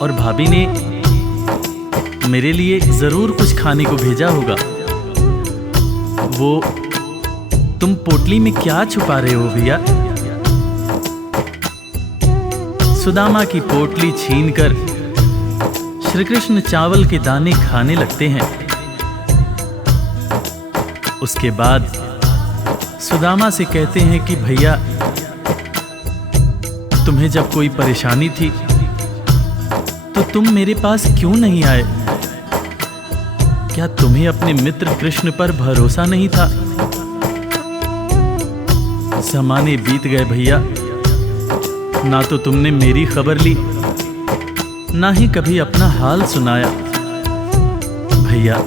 और भाभी ने मेरे लिए जरूर कुछ खाने को भेजा होगा। वो तुम पोटली में क्या छुपा रहे हो भैया? सुदामा की पोटली छीनकर श्री कृष्ण चावल के दाने खाने लगते हैं। उसके बाद सुदामा से कहते हैं कि भैया तुम्हें जब कोई परेशानी थी तो तुम मेरे पास क्यों नहीं आए? क्या तुम्हें अपने मित्र कृष्ण पर भरोसा नहीं था? ज़माने बीत गए भैया, ना तो तुमने मेरी खबर ली, ना ही कभी अपना हाल सुनाया। भैया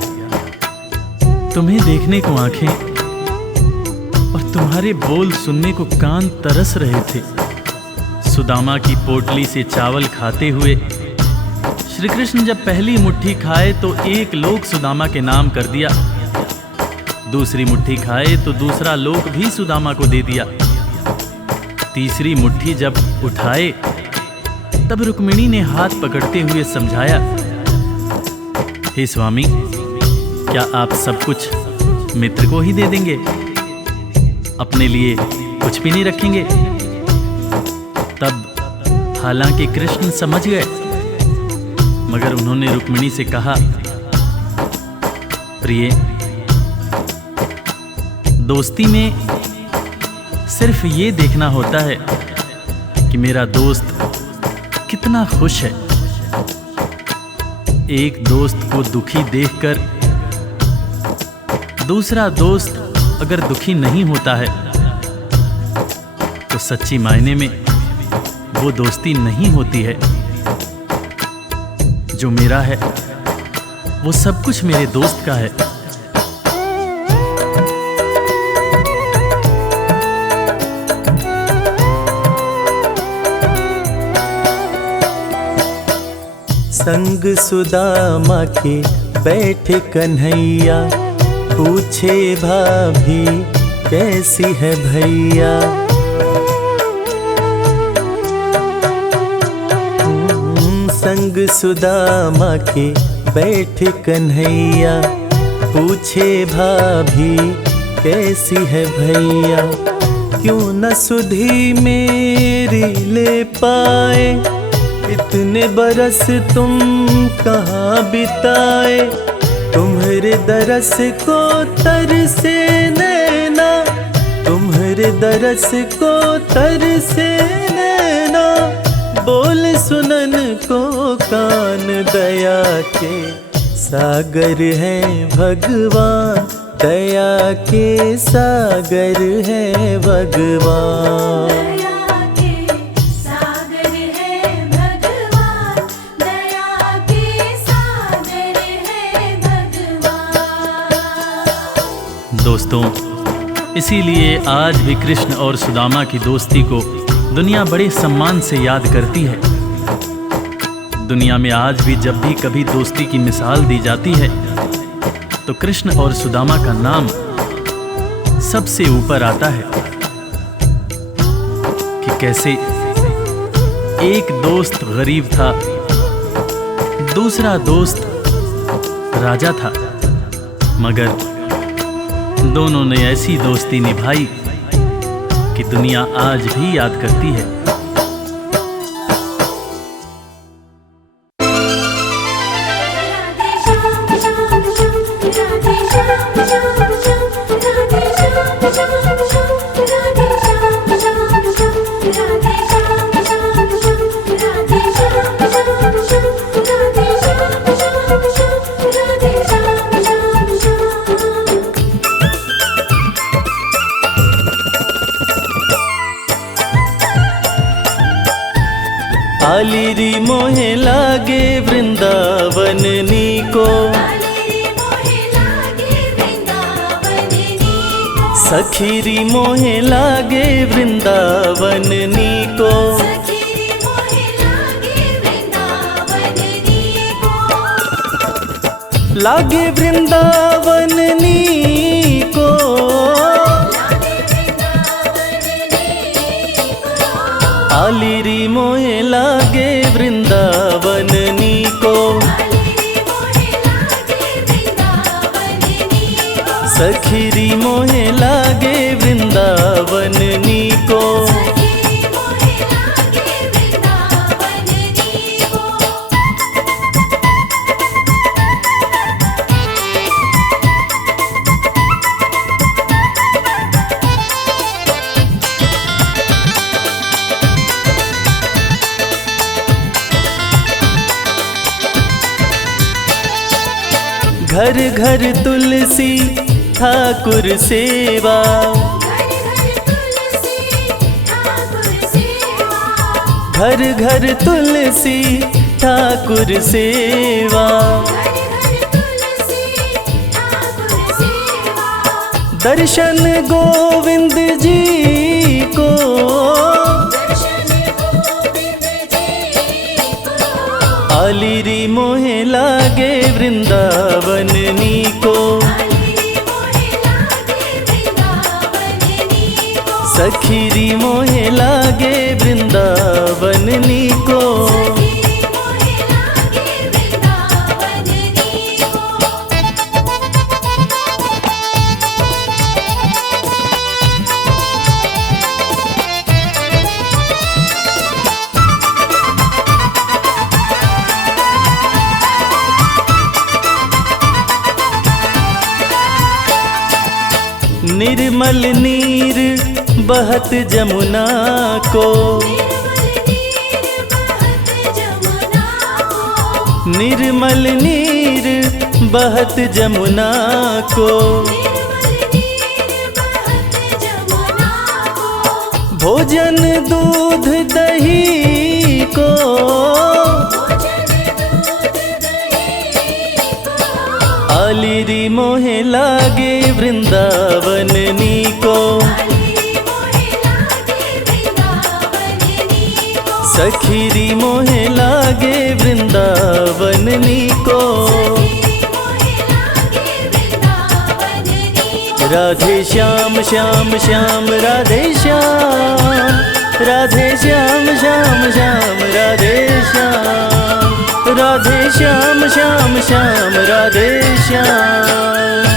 तुम्हें देखने को आंखें और तुम्हारे बोल सुनने को कान तरस रहे थे। सुदामा की पोटली से चावल खाते हुए श्री कृष्ण जब पहली मुट्ठी खाए तो एक लोक सुदामा के नाम कर दिया, दूसरी मुट्ठी खाए तो दूसरा लोक भी सुदामा को दे दिया, तीसरी मुट्ठी जब उठाए तब रुक्मिणी ने हाथ पकड़ते हुए समझाया, हे स्वामी क्या आप सब कुछ मित्र को ही दे देंगे, अपने लिए कुछ भी नहीं रखेंगे? तब हालांकि कृष्ण समझ गए, मगर उन्होंने रुक्मिणी से कहा, प्रिय दोस्ती में सिर्फ ये देखना होता है कि मेरा दोस्त कितना खुश है। एक दोस्त को दुखी देखकर दूसरा दोस्त अगर दुखी नहीं होता है तो सच्ची मायने में वो दोस्ती नहीं होती है। जो मेरा है वो सब कुछ मेरे दोस्त का है। संग सुदामा के बैठे कन्हैया, पूछे भाभी कैसी है भैया। संग सुदामा के बैठे कन्हैया, पूछे भाभी कैसी है भैया। क्यों न सुधी मेरी ले पाए, इतने बरस तुम कहाँ बिताए। तुम्हारे दरस को तरसे नैना, तुम्हारे दरस को तरसे नैना। बोल सुनन को कान, दया के सागर हैं भगवान, दया के सागर हैं भगवान। दोस्तों, इसीलिए आज भी कृष्ण और सुदामा की दोस्ती को दुनिया बड़े सम्मान से याद करती है। दुनिया में आज भी जब भी कभी दोस्ती की मिसाल दी जाती है तो कृष्ण और सुदामा का नाम सबसे ऊपर आता है कि कैसे एक दोस्त गरीब था, दूसरा दोस्त राजा था, मगर दोनों ने ऐसी दोस्ती निभाई कि दुनिया आज भी याद करती है। आलिरी मोहे लागे वृंदावन नीको, सखीरी मोहे लागे वृंदावन नीको, लागे वृंदावन नीको, आलिरी मोहे लागे वृंदावन नीको, सखीरी मोहे लागे वृंदावन नीको। घर घर तुलसी ठाकुर सेवा, घर घर तुलसी ठाकुर सेवा, दर्शन गोविंद जी को, आलिरी मोहे लागे वृंदावन नीको, सखीरी मोहे लागे वृंदावन नीको। निर्मल नीर बहत जमुना को, निर्मल नीर बहत जमुना को, भोजन दूध दही को, आलिरी मोहे लागे वृंदावन नीको, सखीरी मोहे लागे वृंदावन नीको। राधे श्याम श्याम श्याम राधे श्याम, राधे श्याम श्याम श्याम राधे श्याम, राधे श्याम श्याम श्याम राधे श्याम।